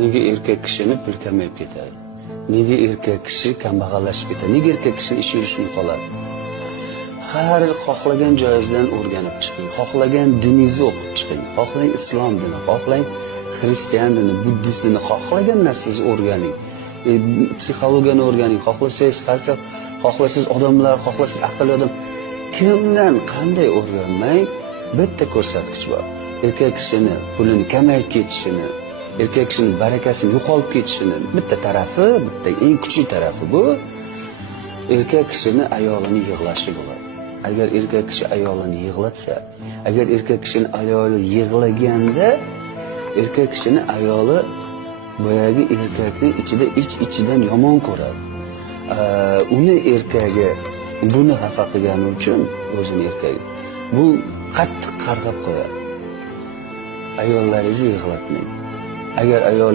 Nega erkak kishini pul kamayib ketadi? Nega erkak kishi kambag'allashib ketadi? Nega erkak kishi ish yurishni qoladi? Har xohlagan joyingizdan o'rganib chiqing. Xohlagan diningizni o'qib chiqing. Xohlang islom dinini, xohlang xristian dinini, buddist dinini, xohlagan narsangizni o'rganing. Psixologiyani o'rganing. Xohlasangiz falsafa, xohlasangiz odamlar, xohlasangiz aqlli odam. Kimdan qanday o'rganmang, bitta ko'rsatkich bor. Erkak kishini pulini kamayib ketishini, erkak kishining barakasini yo'qolib ketishini bitta tarafi, bitta eng kuchli tarafi bu erkak kishini ayolini yig'lashi bo'ladi. Agar erkak kishi ayolini yig'latsa, agar erkak kishini ayoli yig'laganda, erkak kishini ayoli boyagi erkakning ichida ichidan yomon ko'radi. Uni erkagi buni xafa qilgani uchun o'zini erkagi bu qattiq qarg'ab qo'yadi. Ayollaringizni yig'latmang. Agar ayol